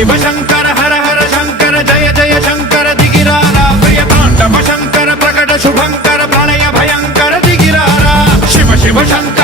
शिव शंकर हर हर शंकर जय जय शंकर दिगिरारा प्रिय तांडव शंकर प्रकट शुभंकर प्रणय भयंकर दिगिरारा शिव शिव शंकर